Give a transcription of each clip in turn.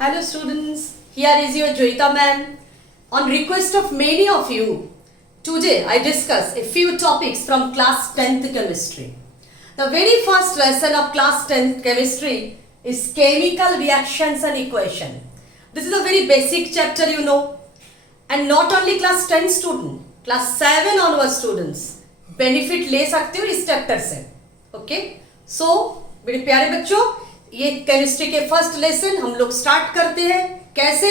Hello students, here is your Joyita ma'am. On request of many of you, today I discuss a few topics from class 10th chemistry. The very first lesson of class 10th chemistry is chemical reactions and equation. This is a very basic chapter you know, and not only class 10 student, class 7 onward students benefit ले सकते हो इस chapter से. Okay so मेरे प्यारे बच्चों, ये chemistry के फर्स्ट लेसन हम लोग स्टार्ट करते हैं. कैसे?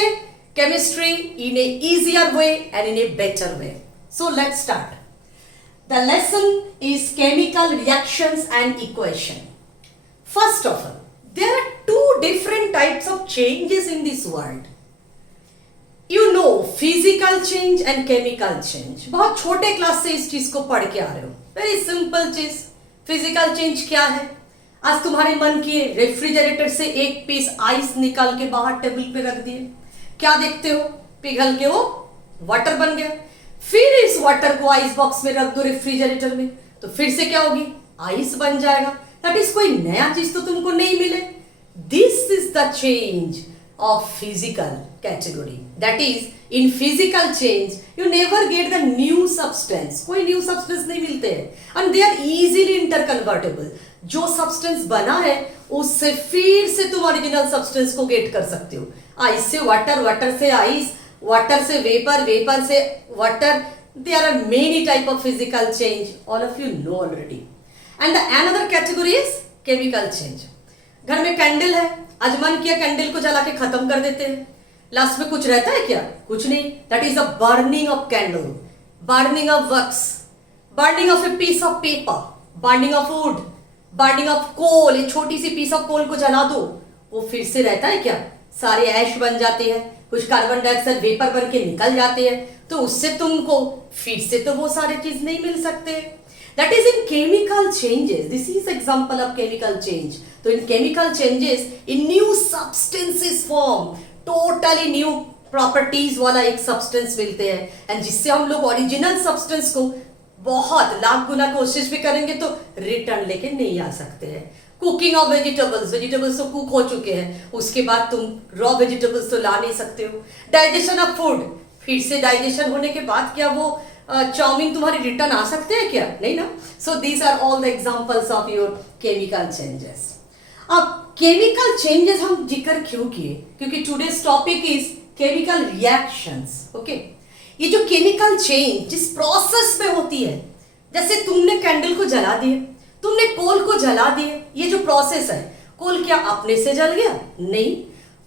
Chemistry in a easier way and in a better way. So let's start. The lesson is chemical reactions and equation. First of all, there are two different types of changes in this world. You know physical change and chemical change. बहुत छोटे class से इस चीज को पढ़ के आ रहे हो. वेरी सिंपल चीज. फिजिकल चेंज क्या है? आज तुम्हारे मन किए रेफ्रिजरेटर से एक पीस आइस निकाल के बाहर टेबल पे रख दिए. क्या देखते हो? पिघल के वो वाटर बन गया. फिर इस वाटर को आइस बॉक्स में रख दो रेफ्रिजरेटर में, तो फिर से क्या होगी? आइस बन जाएगा. दैट इज कोई नया चीज तो तुमको नहीं मिले. This is the change of physical category. That is, in physical change you never get the new substance. कोई new substance नहीं मिलते हैं, and they are easily interconvertible. जो substance बना है उससे फिर से तुम original substance को get कर सकते हो. आइस से वाटर, वाटर से आइस, वाटर से वेपर, वेपर से water. There are many type of physical change. All of you know already. And the another category is chemical change. घर में कैंडल है, आज मन किया कैंडल को जला के खत्म कर देते हैं. लास्ट में कुछ रहता है क्या? कुछ नहीं. That is a burning of candle, burning of wax, burning of a piece of paper, burning of wood, burning of coal. एक छोटी सी पीस ऑफ कोल को जला दो, वो फिर से रहता है क्या? सारे ऐश बन जाते हैं, कुछ कार्बन डाइऑक्साइड वेपर बन के निकल जाते हैं. तो उससे तुमको फिर से तो वो सारे चीज नहीं मिल सकते. That is in chemical changes. This is example of chemical change. So in chemical changes, in new substances form, totally new properties वाला एक substance मिलते हैं, and जिससे हम लोग original substance को बहुत लाख गुना कोशिश भी करेंगे तो रिटर्न लेके नहीं आ सकते हैं. कुकिंग ऑफ वेजिटेबल्स, वेजिटेबल्स तो कुक हो चुके हैं, उसके बाद तुम रॉ वेजिटेबल्स तो ला नहीं सकते हो. डाइजेशन ऑफ फूड, फिर से डाइजेशन होने के बाद क्या वो चाउमीन तुम्हारी रिटर्न आ सकते हैं क्या? नहीं ना. So these are all the examples of your chemical changes. अब केमिकल चेंजेस हम जिक्र क्यों किए? क्योंकि today's topic is chemical reactions. Okay, ये जो केमिकल चेंज जिस प्रोसेस में होती है, जैसे तुमने कैंडल को जला दिए, तुमने कोल को जला दिए, ये जो प्रोसेस है, कोल क्या अपने से जल गया? नहीं.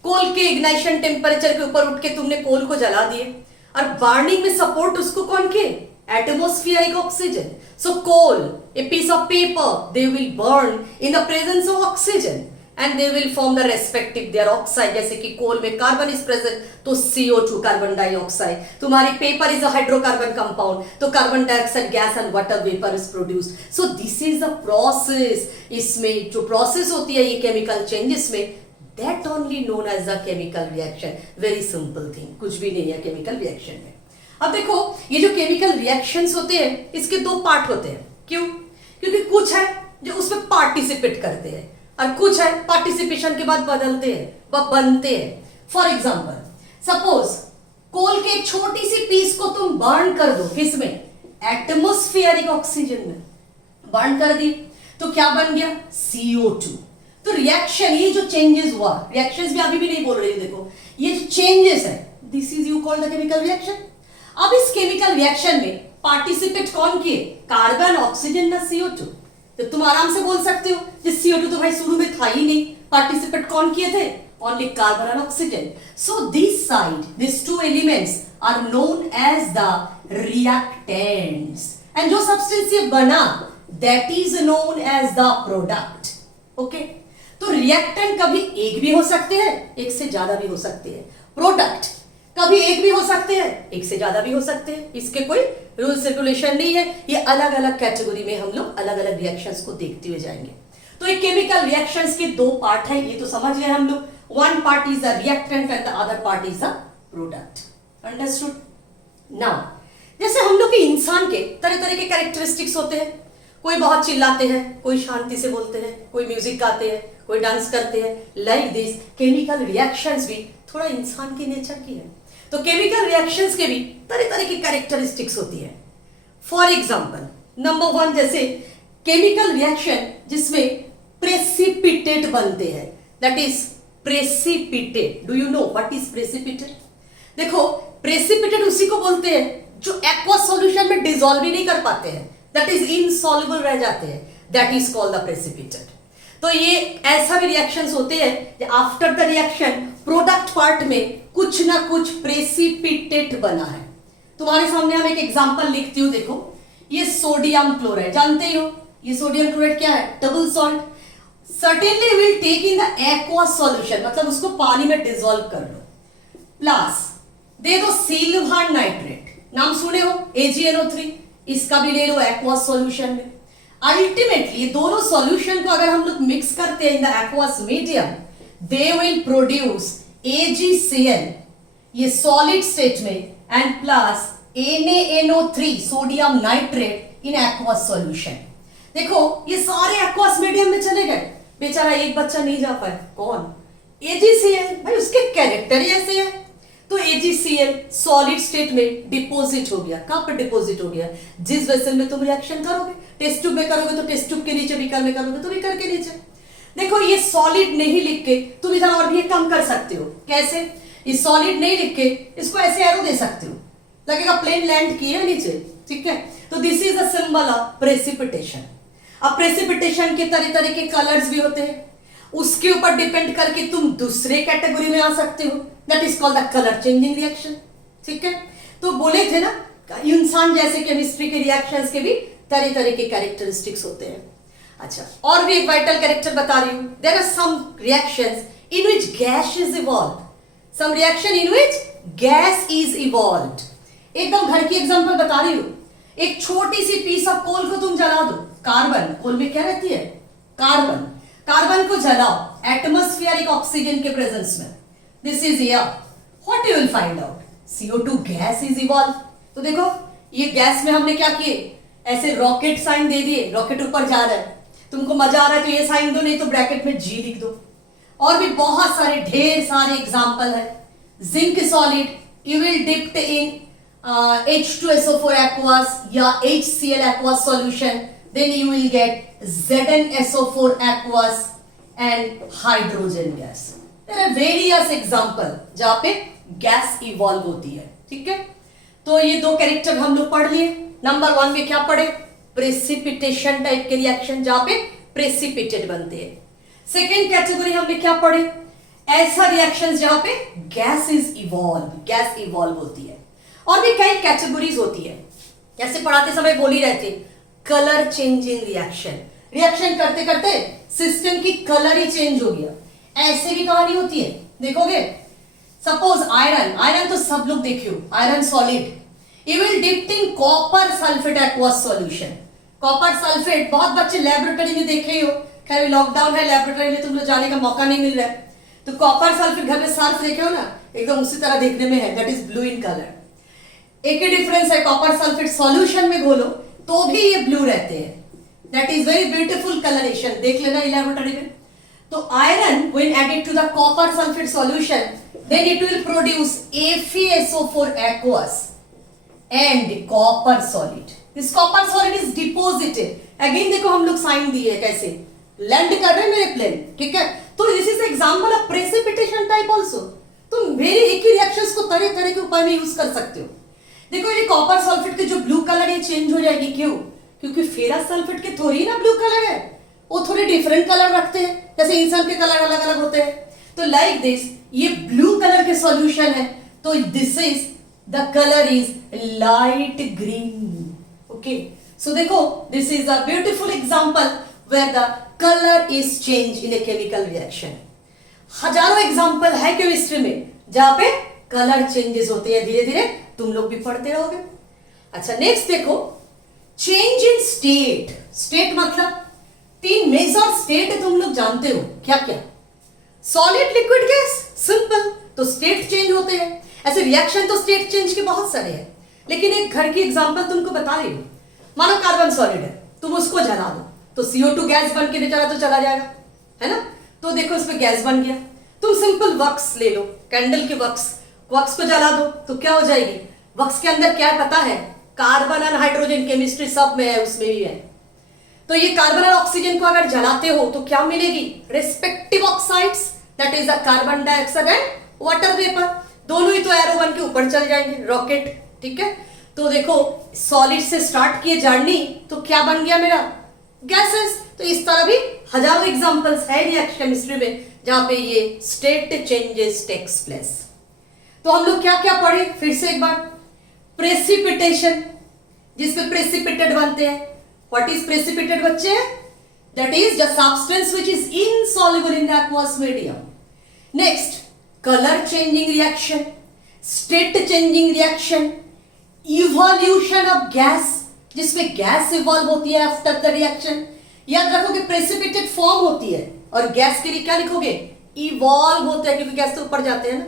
कोल के इग्नाइशन टेम्परेचर के ऊपर उठ के तुमने कोल को जला दिए, और बर्निंग में सपोर्ट उसको कौन किए? Atmospheric oxygen. So coal, a piece of paper, they will burn in the presence of oxygen and they will form the respective their oxide. जैसे कि कोल में कार्बन इज प्रेजेंट तो CO2 कार्बन डाइऑक्साइड. तुम्हारी paper is a hydrocarbon compound तो carbon dioxide gas and water vapour is produced. So this is the process. इसमें जो process होती है ये केमिकल चेंजेस में, that only known as the chemical reaction. Very simple thing. कुछ भी नहीं है केमिकल रिएक्शन में. अब देखो, ये जो केमिकल रिएक्शंस होते हैं इसके दो पार्ट होते हैं. क्यों? क्योंकि कुछ है जो उसमें पार्टिसिपेट करते हैं और कुछ है पार्टिसिपेशन के बाद बदलते हैं व बनते हैं. फॉर एग्जाम्पल, सपोज कोल के एक छोटी सी पीस को तुम बर्न कर दो, किसमें? एटमॉस्फेरिक ऑक्सीजन में बर्न कर दी तो क्या बन गया? CO2. तो रिएक्शन, ये जो चेंजेस हुआ, रिएक्शंस भी अभी भी नहीं बोल रही हूं. देखो, ये जो चेंजेस है, this is you called the chemical reaction. अब इस केमिकल रिएक्शन में पार्टिसिपेट कौन किए? कार्बन, ऑक्सीजन ना CO2. तो तुम आराम से बोल सकते हो कि CO2 तो भाई शुरू में था ही नहीं. पार्टिसिपेट कौन किए थे? Only carbon and oxygen. So this side, this two elements are known as the reactants. And जो सब्सटेंस ये बना, that is known as the product. Okay, तो रिएक्टेंट कभी एक भी हो सकते हैं, एक से ज्यादा भी हो सकते हैं. प्रोडक्ट कभी एक भी हो सकते हैं, एक से ज्यादा भी हो सकते हैं. इसके कोई रूल्स रेगुलेशन नहीं है. ये अलग अलग कैटेगरी में हम लोग अलग अलग रिएक्शंस को देखते हुए जाएंगे. तो ये केमिकल रिएक्शंस के दो पार्ट हैं, ये तो समझ गए हम लोग. One part is the reactant and the other part is the product. Understood? Now, जैसे हम लोग के इंसान के तरह तरह के कैरेक्टरिस्टिक्स होते हैं. कोई बहुत चिल्लाते हैं, कोई शांति से बोलते हैं, कोई म्यूजिक गाते हैं, कोई डांस करते हैं. लाइक दिस केमिकल रिएक्शंस भी थोड़ा इंसान के नेचर की है. तो केमिकल रिएक्शंस के भी तरह तरह की कैरेक्टरिस्टिक्स होती है. फॉर एग्जाम्पल नंबर 1 जैसे केमिकल रिएक्शन जिसमें प्रेसिपिटेट बनते हैं, that is precipitate. Do you know what is precipitate? देखो प्रेसिपिटेट उसी को बोलते हैं जो एक्वा सॉल्यूशन में डिसॉल्व ही नहीं कर पाते हैं, दैट इज इनसॉल्युबल रह जाते हैं, that is called the precipitate. तो ये ऐसा भी रिएक्शंस होते हैं after the reaction product part में कुछ ना कुछ प्रेसिपिटेट बना है. तुम्हारे सामने हम एक एग्जांपल लिखती हूं. देखो ये सोडियम क्लोराइड, जानते ही हो ये सोडियम क्लोराइड क्या है? Double salt. Certainly will take in the aqua solution, मतलब उसको पानी में डिसॉल्व कर लो. प्लस दे दो सिल्वर नाइट्रेट, नाम सुने हो AgNO3, इसका भी ले लो एक्वा सॉल्यूशन में. अल्टीमेटली दोनों सॉल्यूशन को अगर हम लोग मिक्स करते हैं in the aqueous medium, they will produce AgCl ये सॉलिड स्टेट में and plus NaNO3 sodium nitrate in aqueous solution. देखो ये सारे एक्वस मीडियम में चले गए, बेचारा एक बच्चा नहीं जा पाया. कौन? AgCl. भाई उसके कैरेक्टर ही ऐसे है. तो AgCl सॉलिड स्टेट में डिपॉजिट हो गया. कहां पर डिपॉजिट हो गया? जिस वेसल में तुम रिएक्शन करोगे, टेस्ट ट्यूब में करोगे तो टेस्ट ट्यूब के नीचे, बीकर में करोगे तो बीकर के नीचे. देखो ये सॉलिड नहीं लिख के तुम इधर और भी एक काम कर सकते हो. कैसे? ये सॉलिड नहीं लिख के इसको ऐसे एरो दे सकते हो, लगेगा प्लेन लैंड की है नीचे. ठीक है, तो this is the symbol of precipitation. अब प्रेसिपिटेशन के तरह तरह के कलर्स भी होते हैं, उसके ऊपर डिपेंड करके तुम दूसरे कैटेगरी में आ सकते हो, that is called the colour changing reaction. ठीक है, तो बोले थे ना इंसान जैसे केमिस्ट्री के रिएक्शंस के भी तरह तरह के कैरेक्टरिस्टिक्स होते हैं. अच्छा, और भी एक वाइटल कैरेक्टर बता रही हूं. There are some reactions in which gas is evolved. Some reaction in which gas is evolved. एकदम घर की एग्जांपल बता रही हूं. एक छोटी सी पीस ऑफ कोल को तुम जला दो. कार्बन, कोल में क्या रहती है? कार्बन. कार्बन को जलाओ एटमॉस्फेरिक ऑक्सीजन के प्रेजेंस में, this is air. What you will find out? CO2 gas is evolve. तो देखो ये गैस में हमने क्या किए, ऐसे रॉकेट साइन दे दिए. रॉकेट ऊपर जा रहा है, तुमको मजा आ रहा है तो ये साइन दो, नहीं तो ब्रैकेट में G लिख दो. और भी बहुत सारे ढेर सारे एग्जांपल है. Zinc solid you will dipped in H2SO4 aqueous या HCl aqueous solution, then you will get ZnSO4 aqueous and hydrogen gas. There are various example जहाँ पे गैस इवॉल्व होती है. ठीक है, तो ये दो कैरेक्टर हम लोग पढ़ लिए. नंबर 1 में क्या पढ़े? प्रेसिपिटेशन टाइप के रिएक्शन जहाँ पे प्रेसिपिटेट बनते हैं. सेकेंड कैटेगरी हमने क्या पढ़े? ऐसा रिएक्शन जहाँ पे gas is evolve, gas evolve होती है. और भी कई कैटेगरीज होती है, जैसे पढ़ाते समय बोल ही रहते कलर चेंजिंग रिएक्शन. रिएक्शन करते करते सिस्टम की कलर ही चेंज हो गया, ऐसे भी कहानी होती है. देखोगे सपोज आयरन, आयरन तो सब लोग देखियो, iron solid you will dipped in copper sulphate aqueous solution. Copper sulphate बहुत बच्चे लेबोरेटरी में देखे ही हो. खैर लॉकडाउन है, लेबोरेटरी में तुम लोग जाने का मौका नहीं मिल रहा है. तो कॉपर सल्फेट घर में सर्फ देखे हो ना, एकदम उसी तरह देखने में है, that is blue in colour. एक ही डिफरेंस है, कॉपर सल्फेट सॉल्यूशन में घोलो तो भी ये ब्लू रहते हैं. That is very beautiful colouration, देख लेना लेबोरेटरी में. तो iron when added to the copper sulphate solution then it will produce FeSO4 aqueous and copper solid. This copper solid is deposited. Again देखो हम लोग साइन दिए कैसे लैंड कर रहे हैं मेरे प्लेन. ठीक है, तो this is example of precipitation type also. तुम मेरे एक ही रिएक्शंस को तरह तरह के उपाय में यूज कर सकते हो. देखो ये कॉपर सल्फेट के जो ब्लू कलर है चेंज हो जाएगी. क्यों? क्योंकि फेरस सल्फेट के थोड़ी ना ब्लू कलर है, वो थोड़े डिफरेंट कलर रखते हैं, जैसे इंसान के कलर अलग अलग होते हैं. तो लाइक दिस ये ब्लू कलर के सॉल्यूशन है, तो this is the colour is light green. Okay, so देखो this is a beautiful example where the colour is change in a chemical reaction. हजारों एग्जांपल है केमिस्ट्री में जहां पे कलर चेंजेस होते हैं. धीरे धीरे तुम लोग भी पढ़ते रहोगे. अच्छा नेक्स्ट देखो, चेंज इन स्टेट. स्टेट मतलब 3 मेजर स्टेट तुम लोग जानते हो क्या क्या? Solid, liquid, gas. सिंपल, तो स्टेट चेंज होते हैं. ऐसे रिएक्शन तो स्टेट चेंज के बहुत सारे हैं, लेकिन एक घर की एग्जांपल तुमको बता रही हूं. मानो कार्बन सॉलिड है, तुम उसको जला दो तो CO2 गैस बन के बेचारा तो चला जाएगा, है ना. तो देखो इसमें गैस बन गया। तुम सिंपल वक्स ले लो, कैंडल के वक्स को जला दो तो क्या हो जाएगी? वक्स के अंदर क्या है पता है? कार्बन और हाइड्रोजन, केमिस्ट्री सब में है, उसमें भी है। तो ये कार्बन और ऑक्सीजन को अगर जलाते हो तो क्या मिलेगी? Respective oxides, that is the carbon dioxide and water vapour. दोनों ही तो एरो बन के ऊपर चल जाएंगे, रॉकेट। ठीक है, तो देखो सॉलिड से स्टार्ट किए जर्नी तो क्या बन गया मेरा? गैसेस। तो इस तरह भी हजारों एग्जांपल्स है रिएक्शन केमिस्ट्री में जहां पे ये स्टेट चेंजेस टेक्स प्लेस। तो हम लोग क्या क्या पढ़े फिर से एक बार? प्रेसिपिटेशन, जिसमें प्रेसिपिटेट बनते हैं। व्हाट इज प्रेसिपिटेट बच्चे? That is the substance which is insoluble in the aqueous medium. Next, colour changing reaction, state changing reaction, evolution of gas, जिसमें गैस इवॉल्व होती है आफ्टर द रिएक्शन। याद रखो कि प्रेसिपिटेट फॉर्म होती है और गैस के लिए क्या लिखोगे? इवॉल्व होता है, क्योंकि गैस तो ऊपर जाते हैं ना।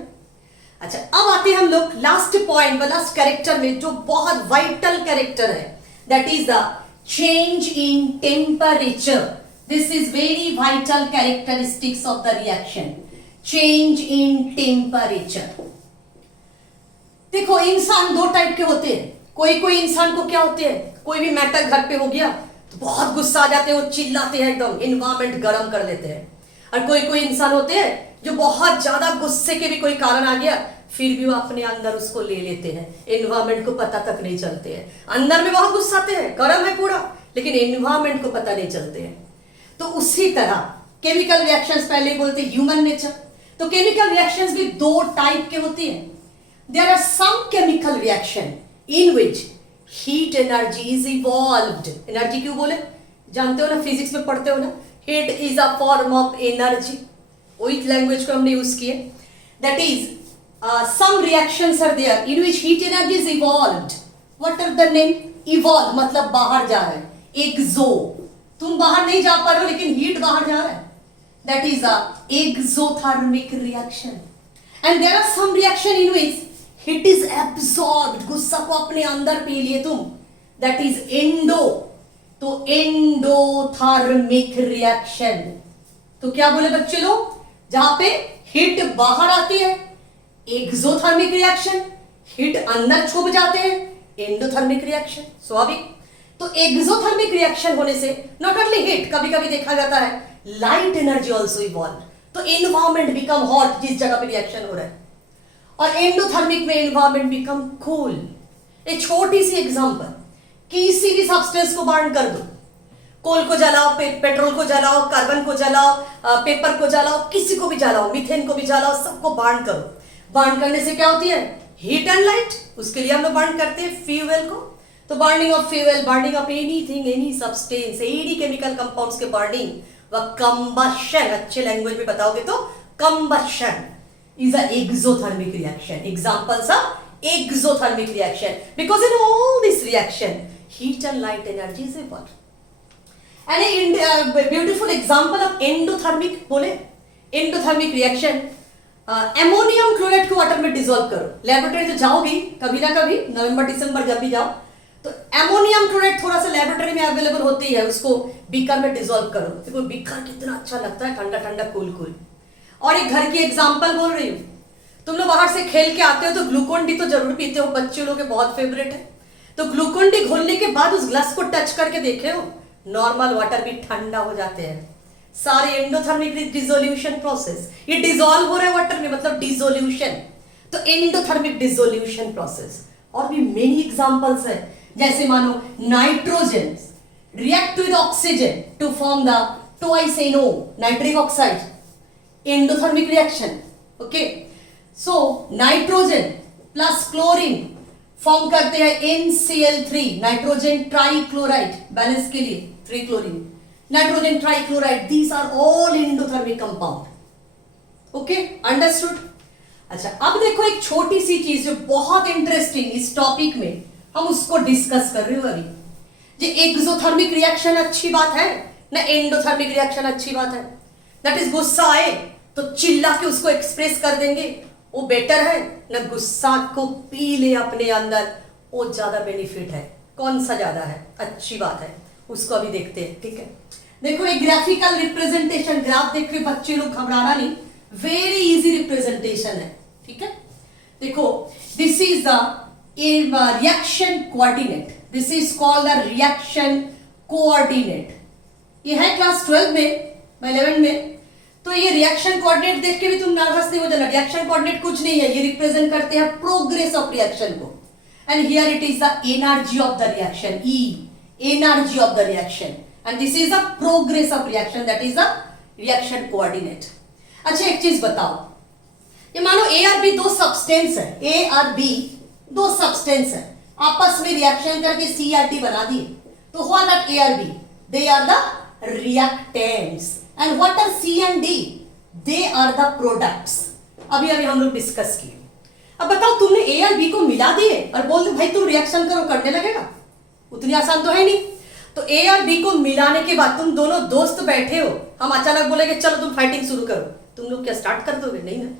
अच्छा, अब आते हैं हम लोग लास्ट पॉइंट व लास्ट कैरेक्टर में, जो बहुत वाइटल कैरेक्टर है, that is the change in temperature. This is very vital characteristics of the reaction, change in temperature. देखो इंसान दो टाइप के होते हैं। कोई इंसान को क्या होते हैं, कोई भी मैटर घर पे हो गया तो बहुत गुस्सा आ जाते हैं, वो चिल्लाते हैं, एकदम इन्वायरमेंट गर्म कर लेते हैं। और कोई इंसान होते हैं जो बहुत ज्यादा गुस्से के भी कोई कारण आ गया फिर भी वो अपने अंदर उसको ले लेते हैं, एनवायरमेंट को पता तक नहीं चलते हैं। अंदर में बहुत गुस्सा आते हैं, गर्म है पूरा, लेकिन एनवायरमेंट को पता नहीं चलते हैं। तो उसी तरह केमिकल रिएक्शंस, पहले बोलते ह्यूमन नेचर। तो केमिकल रिएक्शंस भी दो टाइप के होते हैं। There are some chemical reaction in which heat energy is evolved. Energy क्यों बोले? जानते हो ना, फिजिक्स में पढ़ते हो ना, heat is a form of energy. वही लैंग्वेज को हमने यूज किए। That is some reactions are there in which heat energy is evolved. What are the name? Evolve मतलब बाहर जा रहा है, exo, तुम बाहर नहीं जा पा रहे हो लेकिन हीट बाहर जा रहा है, that is a exothermic reaction. And there are some reaction in which heat is absorbed, गुस्सा को अपने अंदर पी लिए तुम, that is endo, तो endothermic reaction। तो क्या बोले बच्चे लोग? जहां पे हीट बाहर आती है एक्सोथर्मिक रिएक्शन, हीट अंदर छुप जाते हैं एंडोथर्मिक रिएक्शन, स्वाभाविक। तो एक्सोथर्मिक रिएक्शन होने से नॉट ओनली हीट, कभी कभी देखा जाता है लाइट एनर्जी ऑल्सो इवॉल्व। तो एनवायरमेंट बिकम हॉट जिस जगह पे रिएक्शन हो रहा है, और एंडोथर्मिक में एनवायरमेंट बिकम कूल। एक छोटी सी एग्जांपल, किसी भी सब्सटेंस को बर्न कर दो, कोल को जलाओ, पेट्रोल को जलाओ, कार्बन को जलाओ, पेपर को जलाओ, किसी को भी जलाओ, मीथेन को भी जलाओ, सबको बर्न करो। बर्न करने से क्या होती है? Heat and light. उसके लिए हम लोग बर्न करते हैं फ्यूएल को। तो burning of fuel, burning of anything, any substance, any chemical compounds के बर्निंग व कंबशन, अच्छे लैंग्वेज में बताओगे तो combustion is a exothermic reaction. Examples of exothermic reaction, because in all this reaction heat and light energy is evolve. And beautiful example of endothermic बोले, endothermic reaction, ammonium chloride को water में dissolve करो। Laboratory तो जाओगी कभी ना कभी, नवंबर दिसंबर जब भी जाओ, तो एमोनियम क्लोराइड थोड़ा सा लेबोरेटरी में अवेलेबल होती है, उसको बीकर में डिसॉल्व करो। देखो बीकर कितना अच्छा लगता है, ठंडा ठंडा कूल कूल। और एक घर की एग्जांपल बोल रही हूँ, तुम लोग बाहर से खेल के आते हो तो ग्लूकोन डी तो जरूर पीते हो, बच्चे लोग के बहुत फेवरेट है। तो ग्लूकोन डी घोलने के बाद उस ग्लास को टच करके देखे हो, नॉर्मल वाटर भी ठंडा हो जाते हैं। सारे एंडोथर्मिक डिसोल्यूशन प्रोसेस, ये डिसॉल्व हो रहा है वाटर में, मतलब डिसोल्यूशन, तो एंडोथर्मिक डिसोल्यूशन प्रोसेस। और भी मेनी एग्जांपल्स है, जैसे मानो nitrogen react with oxygen to form the twice NO, nitric oxide, endothermic reaction. Okay, so nitrogen plus chlorine form करते हैं NCl3, नाइट्रोजन ट्राइक्लोराइड, बैलेंस के लिए 3 chlorine, nitrogen trichloride, these are all endothermic compound. Okay, understood. अच्छा, अब देखो एक छोटी सी चीज जो बहुत इंटरेस्टिंग इस टॉपिक में हम उसको डिस्कस कर रहे हो अभी। ये एक्सोथर्मिक रिएक्शन अच्छी बात है ना, एंडोथर्मिक रिएक्शन अच्छी बात है? दैट इज गुस्सा आए तो चिल्ला के उसको एक्सप्रेस कर देंगे, वो बेटर है ना गुस्सा को पी ले अपने अंदर, वो ज्यादा बेनिफिट है? कौन सा ज्यादा है? अच्छी बात है, उसको अभी देखते हैं। ठीक है, देखो एक ग्राफिकल रिप्रेजेंटेशन, ग्राफ देख के बच्चे लोग घबराना नहीं, वेरी इजी रिप्रेजेंटेशन है, ठीक है। देखो this is the reaction coordinate, this is called the reaction coordinate. ये है क्लास 12 में, 11 में। तो ये रिएक्शन कोऑर्डिनेट देख के भी तुम नर्वस नहीं हो जाना। रिएक्शन कोऑर्डिनेट कुछ नहीं है, ये रिप्रेजेंट करते हैं प्रोग्रेस ऑफ रिएक्शन को। And here it is the energy of the reaction, E, energy of the reaction, and this is the progress of reaction, that is the reaction coordinate. अच्छा एक चीज बताओ, ये मानो ए और बी दो सब्सटेंस है, ए और बी दो सब्सटेंस है, आपस में रिएक्शन करके सी और डी बना दिए, तो हुआ दैट ए और B, they are the reactants, and what are C and D? They are the products. अभी हम लोग डिस्कस किए। अब बताओ तुमने ए और बी को मिला दिए और बोल दो भाई तुम रिएक्शन करो, करने लगेगा? उतनी आसान तो है नहीं। तो ए और बी को मिलाने के बाद तुम दोनों दोस्त बैठे हो, हम अचानक बोलेंगे चलो तुम फाइटिंग शुरू करो, तुम लोग क्या स्टार्ट कर दोगे? नहीं ना।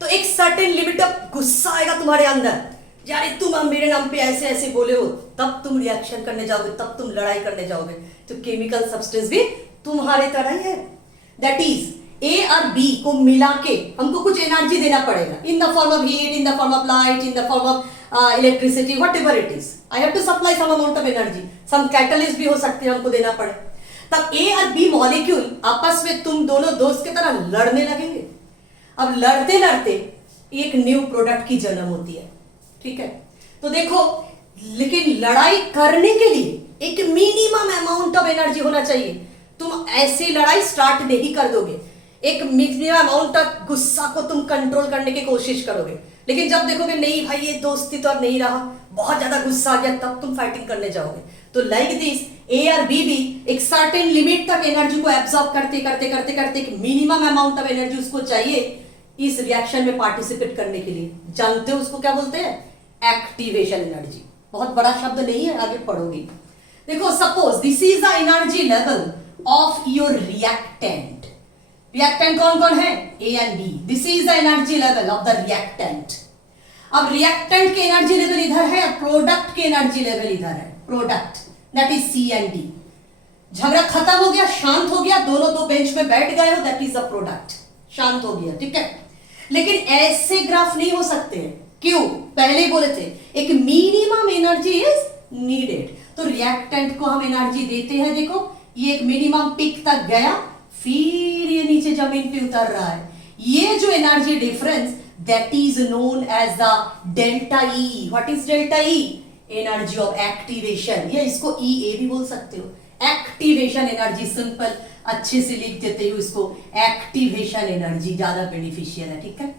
तो एक सर्टेन लिमिट ऑफ गुस्सा आएगा तुम्हारे अंदर, यार तुम मेरे नाम पे ऐसे ऐसे बोले हो, तब तुम रिएक्शन करने जाओगे, तब तुम लड़ाई करने जाओगे। तो केमिकल सब्सटेंस भी तुम्हारे तरह ही है। दैट इज ए और बी को मिला के हमको कुछ एनर्जी देना पड़ेगा, in the form of heat, in the form of light, in the form of electricity, whatever it is. I have to supply some amount of energy, some catalyst भी हो सकते हैं हमको देना पड़े। तब ए और बी मॉलिक्यूल आपस में तुम दोनों दोस्त की तरह लड़ने लगेंगे। अब लड़ते लड़ते एक न्यू प्रोडक्ट की जन्म होती है, ठीक है। तो देखो लेकिन लड़ाई करने के लिए एक मिनिमम अमाउंट ऑफ एनर्जी होना चाहिए। तुम ऐसे लड़ाई स्टार्ट नहीं कर दोगे, एक मिनिमम अमाउंट ऑफ गुस्सा को तुम कंट्रोल करने की कोशिश करोगे, लेकिन जब देखोगे नहीं भाई ये दोस्ती तो अब नहीं रहा, बहुत ज्यादा गुस्सा आ गया, तब तुम फाइटिंग करने जाओगे। तो लाइक दिस ए और बी भी एक सर्टेन लिमिट तक एनर्जी को एब्जॉर्ब करते करते करते करते एक मिनिमम अमाउंट ऑफ एनर्जी उसको चाहिए इस रिएक्शन में पार्टिसिपेट करने के लिए। जानते हो उसको क्या बोलते हैं? Activation energy. बहुत बड़ा शब्द नहीं है, आगे पढ़ोगे। देखो suppose this is the energy level of your reactant. Reactant कौन कौन है? A and B. This is the energy level of the reactant. अब रिएक्टेंट के एनर्जी लेवल इधर है, प्रोडक्ट के एनर्जी लेवल इधर है, product that is C and D. झगड़ा खत्म हो गया, शांत हो गया, दोनों दो बेंच में बैठ गए हो, दैट इज द प्रोडक्ट, शांत हो गया, ठीक है। लेकिन ऐसे ग्राफ नहीं हो सकते हैं, क्यों? पहले ही बोले थे एक मिनिमम एनर्जी इज नीडेड। तो रिएक्टेंट को हम एनर्जी देते हैं, देखो ये एक मिनिमम पिक तक गया, फिर ये नीचे जमीन पे उतर रहा है। ये जो energy difference that is known as the delta E. What is delta E? Energy of activation, या इसको ई ए भी बोल सकते हो। एक्टिवेशन एनर्जी, सिंपल अच्छे से लिख देते हो इसको, एक्टिवेशन एनर्जी ज्यादा बेनिफिशियल है, ठीक है।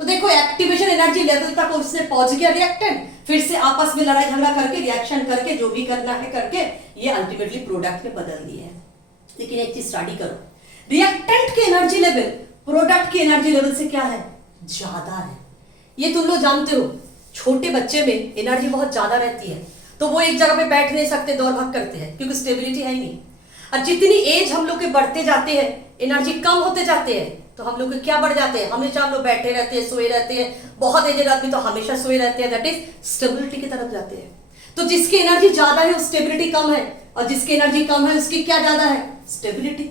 तो देखो एक्टिवेशन एनर्जी लेवल तक उसने पहुंच गया रिएक्टेंट, फिर से आपस में लड़ाई झगड़ा करके रिएक्शन करके जो भी करना है करके ये अल्टीमेटली प्रोडक्ट में बदल दिया है। लेकिन एक चीज स्टडी करो, रिएक्टेंट के एनर्जी लेवल प्रोडक्ट के एनर्जी लेवल से क्या है? ज्यादा है। ये तुम लोग जानते हो, छोटे बच्चे में एनर्जी बहुत ज्यादा रहती है, तो वो एक जगह पे बैठ नहीं सकते, दौड़ भाग करते हैं, क्योंकि स्टेबिलिटी है ही नहीं। और जितनी एज हम लोग के बढ़ते जाते हैं, एनर्जी कम होते जाते हैं, तो हम लोग क्या बढ़ जाते हैं? हमेशा हम लोग बैठे रहते हैं, सोए रहते हैं। बहुत एजेड आदमी तो हमेशा सोए रहते हैं, दैट इज स्टेबिलिटी की तरफ जाते हैं। तो जिसकी एनर्जी ज्यादा है वो स्टेबिलिटी कम है, और जिसकी एनर्जी कम है उसकी क्या ज्यादा है? स्टेबिलिटी।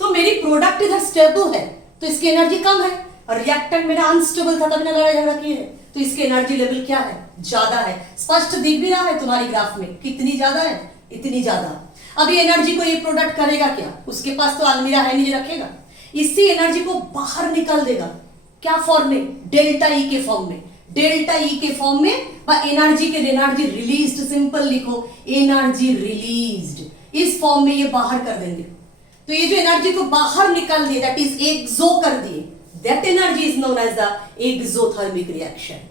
तो मेरी प्रोडक्ट इधर स्टेबल है तो इसकी एनर्जी कम है, और रिएक्टेंट मेरा अनस्टेबल था तब मैंने लड़ाई झगड़ा की है, तो इसकी एनर्जी लेवल क्या है? ज्यादा है। स्पष्ट दिख भी रहा है तुम्हारी ग्राफ में, कितनी ज्यादा है? इतनी ज्यादा। अब ये एनर्जी को ये प्रोडक्ट करेगा क्या? उसके पास तो अलमीरा है नहीं, रखेगा। इसी एनर्जी को बाहर निकाल देगा, क्या फॉर्म में? डेल्टा ई के फॉर्म में। डेल्टा ई के फॉर्म में एनर्जी के एनर्जी रिलीज्ड, सिंपल लिखो एनर्जी रिलीज्ड, इस फॉर्म में ये बाहर कर देंगे। तो ये जो एनर्जी को बाहर निकाल दिए, दैट इज एक्सो कर दिए, that energy is known as the exothermic reaction.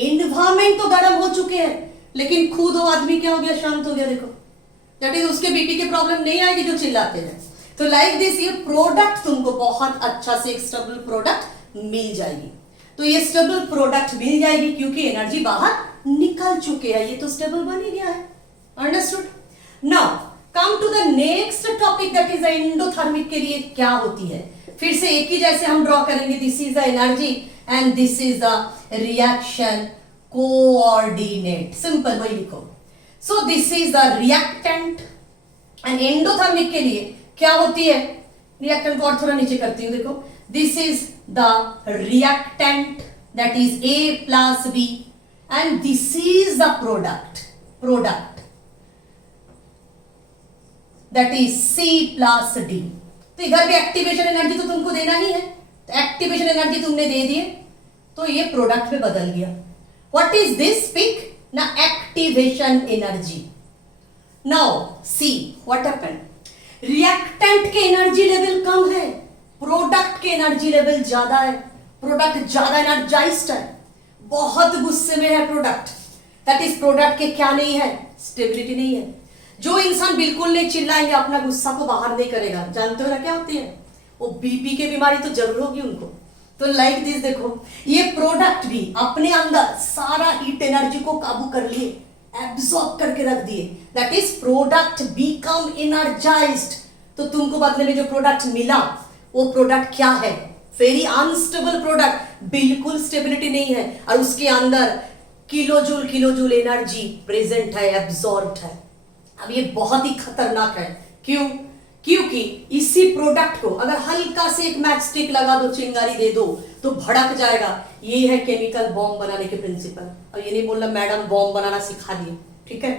Environment तो गर्म हो चुके हैं, लेकिन खुद वो आदमी क्या हो गया? शांत हो गया। देखो दैट इज उसके बीपी के प्रॉब्लम नहीं आएगी जो चिल्लाते हैं। तो लाइक दिस ये प्रोडक्ट तुमको बहुत अच्छा से एक स्टेबल प्रोडक्ट मिल जाएगी। तो ये स्टेबल प्रोडक्ट मिल जाएगी क्योंकि एनर्जी बाहर निकल चुके हैं, ये तो स्टेबल बन ही गया है। Understood? Now come to the next topic, that is endothermic के लिए क्या होती है। फिर से एक ही जैसे हम ड्रॉ करेंगे, this is the energy and this is the reaction coordinate, simple वही लिखो। सो this is the reactant and endothermic के लिए क्या होती है, रिएक्टेंट को और थोड़ा नीचे करती हूं, देखो this is the reactant that is A plus B and this is the product that is C plus D। तो इधर भी एक्टिवेशन एनर्जी तो तुमको देना ही है, तो एक्टिवेशन एनर्जी तुमने दे दिए तो ये प्रोडक्ट में बदल गया। व्हाट इज दिस पिक ना, activation energy. Now see what happened, reactant के एनर्जी लेवल कम है, प्रोडक्ट के एनर्जी लेवल ज्यादा है, प्रोडक्ट ज्यादा एनर्जाइज्ड है, बहुत गुस्से में है प्रोडक्ट। दैट इज प्रोडक्ट के क्या नहीं है, स्टेबिलिटी नहीं है। जो इंसान बिल्कुल नहीं चिल्लाएंगे, अपना गुस्सा को बाहर नहीं करेगा, जानते हो ना क्या होती है, वो बीपी की बीमारी तो जरूर होगी उनको। तो लाइक दिस देखो, ये प्रोडक्ट भी अपने अंदर सारा हीट एनर्जी को काबू कर लिए, एब्सॉर्ब करके रख दिए। That is product become energised. तो तुमको बदले में जो प्रोडक्ट मिला वो प्रोडक्ट क्या है, वेरी अनस्टेबल प्रोडक्ट, बिल्कुल स्टेबिलिटी नहीं है, और उसके अंदर किलोजूल एनर्जी प्रेजेंट है, एब्सॉर्ब्ड है। अब ये बहुत ही खतरनाक है, क्यों, क्योंकि इसी प्रोडक्ट को अगर हल्का से एक मैच स्टिक लगा दो, चिंगारी दे दो तो भड़क जाएगा। ये है केमिकल बॉम्ब बनाने के प्रिंसिपल। और ये नहीं बोलना मैडम बॉम्ब बनाना सिखा दिए, ठीक है।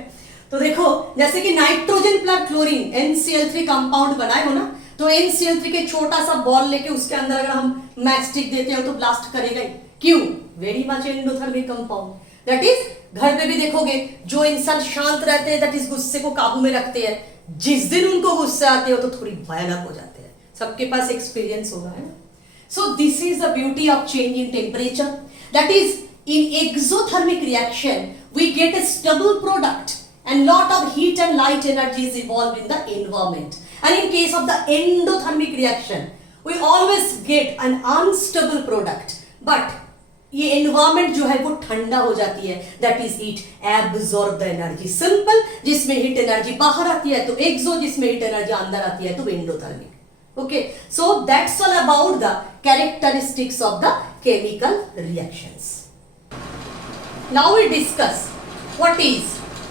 तो देखो जैसे कि nitrogen plus chlorine NCl3 compound बनाए हो ना, तो NCl3 के छोटा सा बॉल लेके उसके अंदर अगर हम मैच स्टिक देते हो तो ब्लास्ट करेगा ही, क्यों, very much endothermic compound. That is घर पे भी देखोगे जो इंसान शांत रहते हैं, दैट इज गुस्से को काबू में रखते हैं, जिस दिन उनको गुस्से आते हो तो थोड़ी भयानक हो जाते हैं। सबके पास एक्सपीरियंस होगा, है ना। So this is the beauty of change in temperature. That is in exothermic reaction we get a stable product and lot of heat and light energy is evolved in the environment. And in case of the endothermic reaction we always get an unstable product, but ये environment जो है वो ठंडा हो जाती है, that is heat absorb the energy. Simple, जिसमें heat energy बाहर आती है तो एक्सो, जिसमें हीट एनर्जी अंदर आती है तो endothermic. Okay, so that's all about the characteristics of the chemical reactions. Now we discuss what is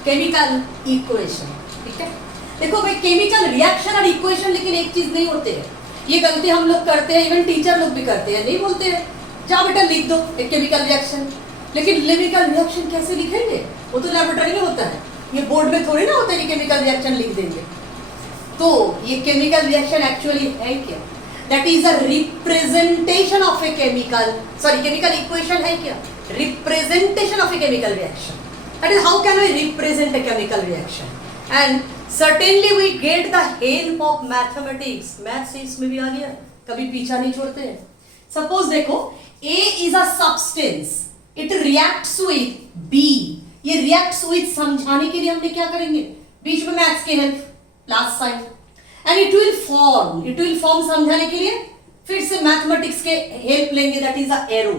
chemical equation. ठीक है, देखो भाई केमिकल रिएक्शन और इक्वेशन लेकिन एक चीज नहीं होते हैं, ये गलती हम लोग करते हैं, इवन टीचर लोग भी करते हैं, नहीं बोलते हैं जा बेटा लिख दो एक केमिकल रिएक्शन। लेकिन केमिकल रिएक्शन कैसे लिखेंगे, वो तो लैबोरेटरी में होता है, ये बोर्ड में थोड़ी ना होता है कि केमिकल रिएक्शन लिख देंगे। तो ये केमिकल रिएक्शन एक्चुअली है क्या, that is a representation of a chemical, sorry chemical equation है क्या, representation of a chemical reaction. That is how can we represent a chemical reaction. And certainly we get the help of mathematics, maths इसमें भी आ गया, कभी पीछा नहीं छोड़ते हैं। सपोज देखो A is a substance, it reacts with B, ये reacts with समझाने के लिए हमने क्या करेंगे, बीच में मैथ्स की help, plus sign, and it will form समझाने के लिए फिर से मैथमेटिक्स के हेल्प लेंगे, that is a arrow.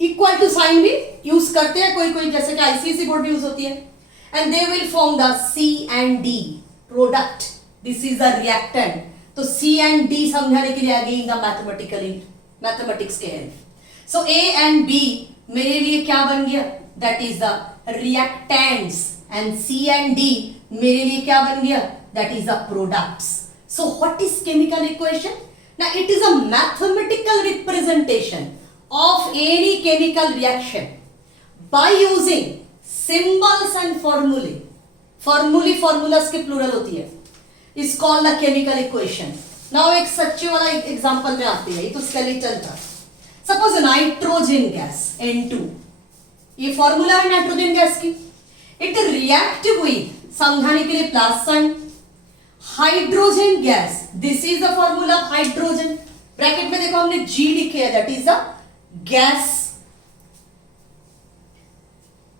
Equal to sign भी यूज करते हैं कोई कोई, जैसे कि आईसीएसई बोर्ड भी यूज होती है। And they will form the C and D product, this is the reactant. तो C and D समझाने के लिए अगेन द मैथमेटिक्स के help. So A and B मेरे लिए क्या बन गया, that is the reactants, and C and D मेरे लिए क्या बन गया, that is the products. So what is chemical equation, now it is a mathematical representation of any chemical reaction by using symbols and फॉर्मूले। Formulas के plural होती है, is called the chemical equation. Now एक सच्चे वाला example में आती है, ये तो स्केलेटन था। सपोज नाइट्रोजन गैस N2, ये फॉर्मूला है नाइट्रोजन गैस की। इट रिएक्ट विद, समझाने के लिए plus sign, hydrogen gas, this is the formula of hydrogen. Bracket में देखो हमने G लिखे है, that is the gas,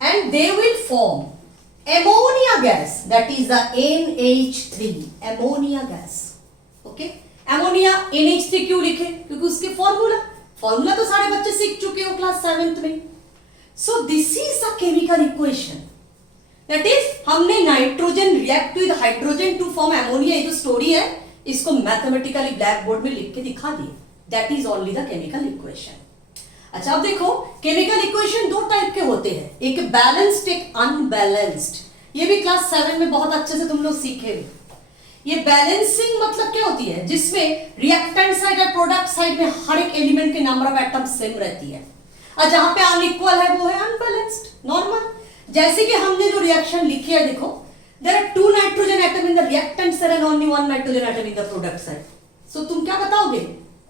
and they will form ammonia gas, that is the NH3, ammonia gas. Okay, ammonia NH3 क्यों लिखे, क्योंकि उसके formula तो सारे बच्चे सीख चुके हो क्लास 7th में। So this is the chemical equation, that is हमने nitrogen react with hydrogen to form ammonia, ये जो स्टोरी है इसको मैथमेटिकली ब्लैक बोर्ड में लिख के दिखा दिए, that is only the chemical equation. अच्छा अब देखो केमिकल इक्वेशन दो टाइप के होते हैं, एक बैलेंस्ड एक अनबैलेंस्ड। ये भी क्लास 7 में बहुत अच्छे से तुम लोग सीखे। ये बैलेंसिंग मतलब क्या होती है, जिसमें रिएक्टेंट साइड और प्रोडक्ट साइड में हर एक एलिमेंट के नंबर ऑफ एटम सेम रहती है, और जहां पे अनइक्वल है वो है अनबैलेंस्ड नॉर्मल। जैसे कि हमने जो रिएक्शन लिखी है, देखो there are 2 nitrogen atom in the reactant side and only 1 nitrogen atom in the product side. So तुम क्या बताओगे,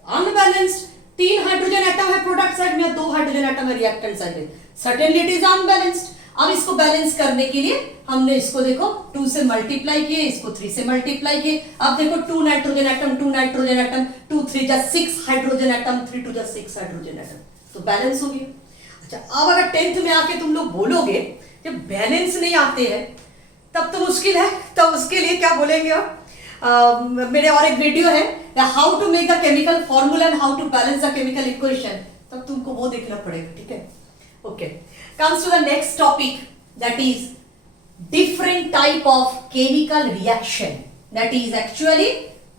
अनबैलेंस्ड। 3 हाइड्रोजन एटम है प्रोडक्ट साइड में, 2 हाइड्रोजन एटम है रिएक्टेंट साइड में, सर्टेनली इट इज अनबैलेंस्ड। अब इसको बैलेंस करने के लिए हमने इसको देखो 2 से मल्टीप्लाई किए, इसको 3 से मल्टीप्लाई किए। अब देखो 2 नाइट्रोजन एटम 2 नाइट्रोजन एटम, 2 3 जा 6 हाइड्रोजन एटम, 3 2 जा 6 हाइड्रोजन एटम, तो बैलेंस हो गया। अच्छा, अब अगर 10th में आके तुम लोग बोलोगे जब बैलेंस नहीं आते हैं तब तो मुश्किल है, तो उसके लिए क्या बोलेंगे मेरे और एक वीडियो है how to make a chemical formula and how to balance a chemical equation, तब तुमको वो देखना पड़ेगा, ठीक है। Okay, comes to the next topic, that is different type of chemical reaction, that is actually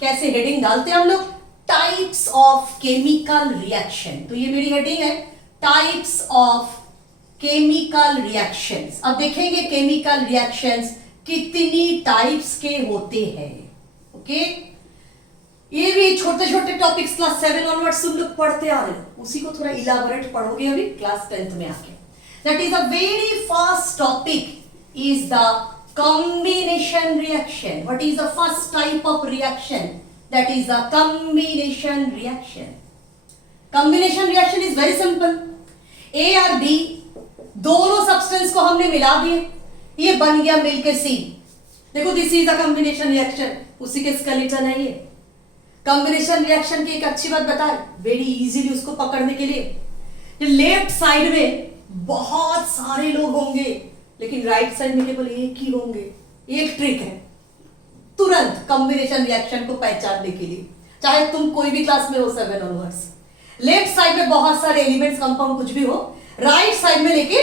कैसे हेडिंग डालते हैं हम लोग, टाइप्स ऑफ केमिकल रिएक्शन। तो ये मेरी हेडिंग है टाइप्स ऑफ केमिकल रिएक्शंस। अब देखेंगे केमिकल रिएक्शंस कितनी टाइप्स के होते हैं। ओके, ये भी छोटे छोटे टॉपिक्स क्लास 7 ऑनवर्ड्स तुम लोग पढ़ते आ रहे हो, उसी को थोड़ा इलाबोरेट पढ़ोगे अभी क्लास 10th में आके। That is the very first topic is the combination reaction. What is the first type of reaction? That is the combination reaction. Combination reaction is very simple. A और B दोनों substance को हमने मिला दिए, ये बन गया मिलके C। देखो this is a combination reaction, उसी के स्केलेटन है ये। कॉम्बिनेशन रिएक्शन की एक अच्छी बात बताए, वेरी इजीली उसको पकड़ने के लिए, लेफ्ट साइड में बहुत सारे लोग होंगे लेकिन राइट साइड में केवल एक ही होंगे। एक ट्रिक है तुरंत कॉम्बिनेशन रिएक्शन को पहचानने के लिए, चाहे तुम कोई भी क्लास में हो 7 ऑनवर्ड्स, लेफ्ट साइड में बहुत सारे एलिमेंट्स कंपाउंड कुछ भी हो, राइट साइड में लेकिन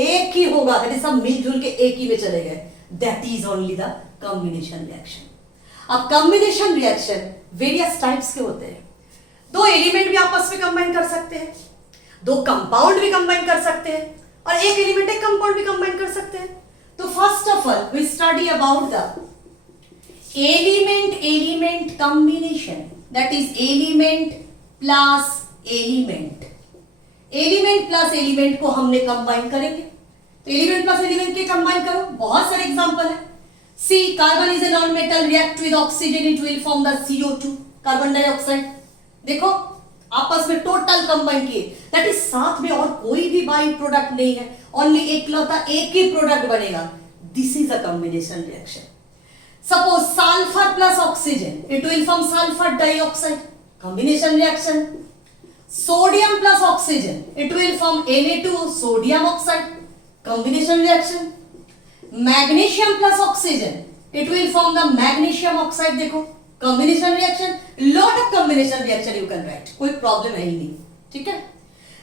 एक ही होगा, दैट इज सब मिलजुल के एक ही में चले गए, that is only the combination reaction. अब कॉम्बिनेशन रिएक्शन वेरियस टाइप्स के होते हैं, 2 एलिमेंट भी आपस में कंबाइन कर सकते हैं, 2 कंपाउंड भी कंबाइन कर सकते हैं, और एक एलिमेंट एक कंपाउंड भी कंबाइन कर सकते हैं। तो first of all we study about the element combination, that is element plus element को हमने कंबाइन करेंगे। तो एलिमेंट प्लस एलिमेंट के कंबाइन करो, बहुत सारे एग्जांपल है। C carbon is a non metal, react with oxygen it will form the CO2, carbon dioxide. देखो आपस में टोटल कंबाइन किए, दैट इज साथ में और कोई भी बाई प्रोडक्ट नहीं है, ओनली एकलौता एक ही प्रोडक्ट बनेगा, this is a combination reaction. Suppose sulphur plus oxygen it will form sulphur dioxide, combination reaction. Sodium plus oxygen it will form Na2 sodium oxide, combination reaction. Magnesium plus oxygen it will form the magnesium oxide, देखो combination reaction, lot of combination reaction you can write, कोई problem है ही नहीं, ठीक है।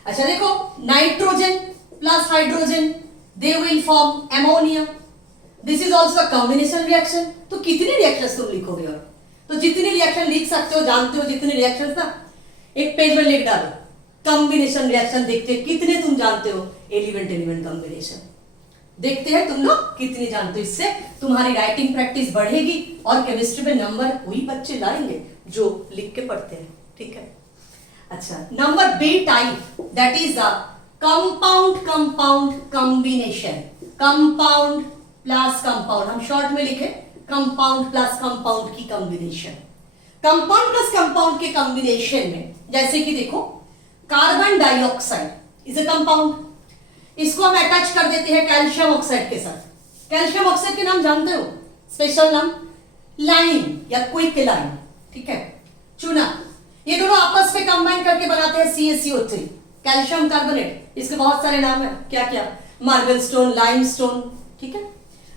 अच्छा देखो nitrogen plus hydrogen they will form ammonia, this is also a combination reaction. तो कितने रिएक्शंस तुम लिखोगे, और तो जितने रिएक्शन लिख सकते हो, जानते हो जितने रिएक्शंस ना, एक पेज में लिख डालो कॉम्बिनेशन रिएक्शन, देखते हैं कितने तुम जानते हो एलिमेंट कॉम्बिनेशन, देखते हैं तुम लोग कितनी जानते हो। इससे तुम्हारी राइटिंग प्रैक्टिस बढ़ेगी और केमिस्ट्री में नंबर वही बच्चे लाएंगे जो लिख के पढ़ते हैं, ठीक है। अच्छा, number B type, that is the compound combination, compound plus compound, हम शॉर्ट में लिखे कंपाउंड प्लस कंपाउंड की कॉम्बिनेशन। कंपाउंड प्लस कंपाउंड के कॉम्बिनेशन में जैसे कि देखो carbon dioxide is a compound, इसको हम अटैच कर देते हैं कैल्शियम ऑक्साइड के साथ। कैल्शियम ऑक्साइड के नाम जानते हो, स्पेशल नाम लाइम या क्विक लाइम, ठीक है, चूना। ये दोनों आपस में कंबाइन करके बनाते हैं CaCO3, कैल्शियम कार्बोनेट। इसके बहुत सारे नाम है, क्या क्या, मार्बल स्टोन, लाइम स्टोन, ठीक है।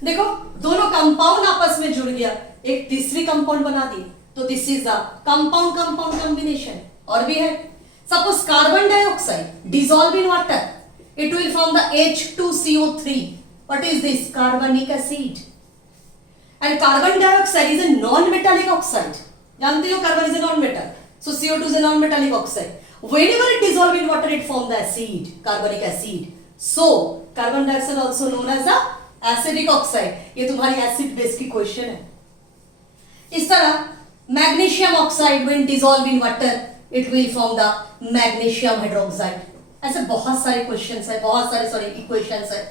देखो दोनों कंपाउंड आपस में जुड़ गया, एक तीसरी कंपाउंड बना दी, तो this is the compound combination. और भी है, suppose carbon dioxide dissolve in water, it will form the H2CO3. What is this? Carbonic acid. And carbon dioxide is a non-metallic oxide. जानते हो carbon is a non-metal. So CO2 is a non-metallic oxide. Whenever it dissolve in water, it form the acid, carbonic acid. So carbon dioxide also known as the acidic oxide. ये तुम्हारी acid base की question है। इस तरह magnesium oxide when dissolve in water it will form the magnesium hydroxide. ऐसे बहुत सारे questions है, बहुत सारे इक्वेशंस है।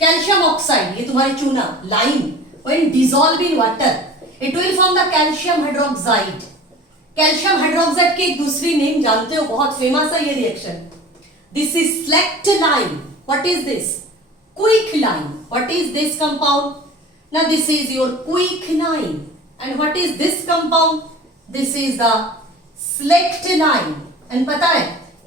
कैल्शियम ऑक्साइड, ये तुम्हारी चूना lime, when dissolve in water it will form the calcium hydroxide. Calcium hydroxide की एक दूसरी नेम जानते हो, बहुत फेमस है ये reaction. This is slaked lime. What is this? Quicklime. What is this compound? Now this is your quicklime, and what is this compound? This is the selectinine, and पता है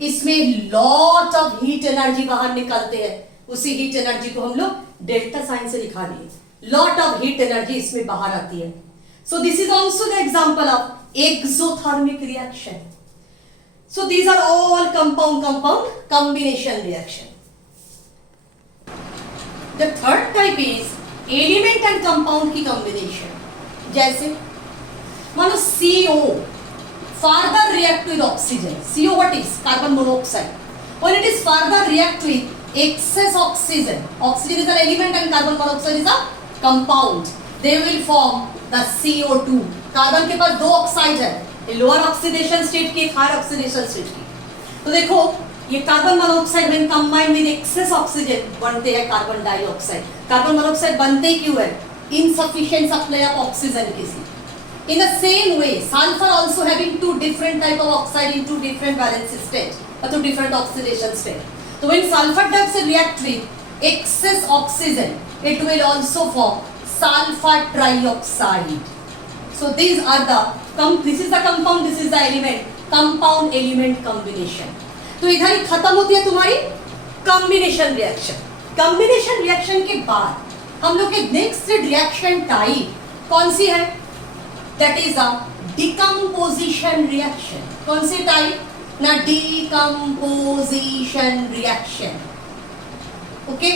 इसमें lot of heat energy बाहर निकलते हैं। उसी heat energy को हम लोग डेल्टा साइन से दिखा दिए। lot of heat energy इसमें बाहर आती है। So this is also the example of exothermic reaction. So these are all compound combination reaction. The third type is element and compound की कॉम्बिनेशन। जैसे मानो CO further react with oxygen. CO what is? Carbon monoxide. When it is further react with excess oxygen, oxygen is an element and carbon monoxide is a compound. They will form the CO2. Carbon के पास दो oxide है, lower oxidation state की, एक higher oxidation state की। तो देखो ये carbon monoxide when combined with excess oxygen बनते हैं कार्बन डाइऑक्साइड। कार्बन मोनोऑक्साइड बनते क्यों है? इनसफिशिएंट सप्लाई ऑफ ऑक्सीजन किसी। In the same way sulphur also having two different type of oxide in two different valency state और two different oxidation state. तो when sulphur dioxide react with excess oxygen it will also form sulphur trioxide. So these are the this is the compound, this is the element, compound element combination. तो इधर ही खत्म होती है तुम्हारी combination reaction. Combination reaction के बाद हम लोग के नेक्स्ट रिएक्शन टाइप कौन सी है? That is a decomposition reaction. कौन सी टाइप? ना decomposition reaction. Okay,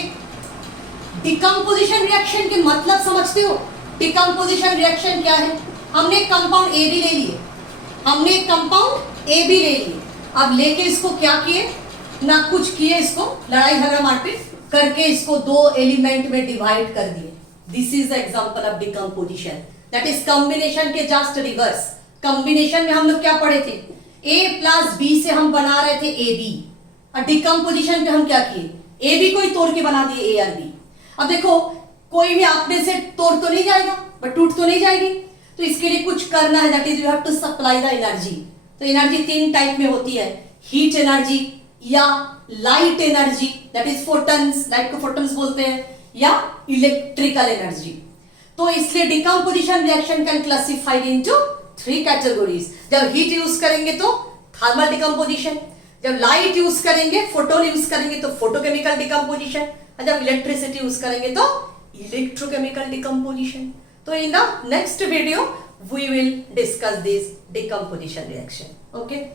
decomposition reaction के मतलब समझते हो? डिकम्पोजिशन रिएक्शन क्या है? हमने एक कंपाउंड ए बी ले लिए, हमने एक कंपाउंड ए बी ले लिए, अब लेके इसको क्या किए? ना कुछ किए, इसको लड़ाई झगड़ा मारपीट करके इसको दो एलिमेंट में डिवाइड कर दिए। This is the example of decomposition. That is combination के जस्ट रिवर्स। कॉम्बिनेशन में हम लोग क्या पढ़े थे? ए प्लस बी से हम बना रहे थे ए बी, और डिकम्पोजिशन में हम क्या किए? ए बी को ही तोड़ के बना दिए ए और बी। अब देखो कोई भी आपने से तोड़ तो नहीं जाएगा, बट टूट तो नहीं जाएगी, तो इसके लिए कुछ करना है। That is you have to supply the energy. तो एनर्जी तीन टाइप में होती है, हीट एनर्जी या light energy, that is photons, light को फोटॉन्स बोलते हैं, या इलेक्ट्रिकल एनर्जी। तो इसलिए decomposition reaction can classified into three categories. जब हीट यूज करेंगे तो थर्मल डिकम्पोजिशन, जब लाइट यूज करेंगे, फोटोन यूज करेंगे तो फोटोकेमिकल डिकम्पोजिशन, और जब इलेक्ट्रिसिटी यूज करेंगे तो electrochemical decomposition. So in the next video we will discuss this decomposition reaction. Okay.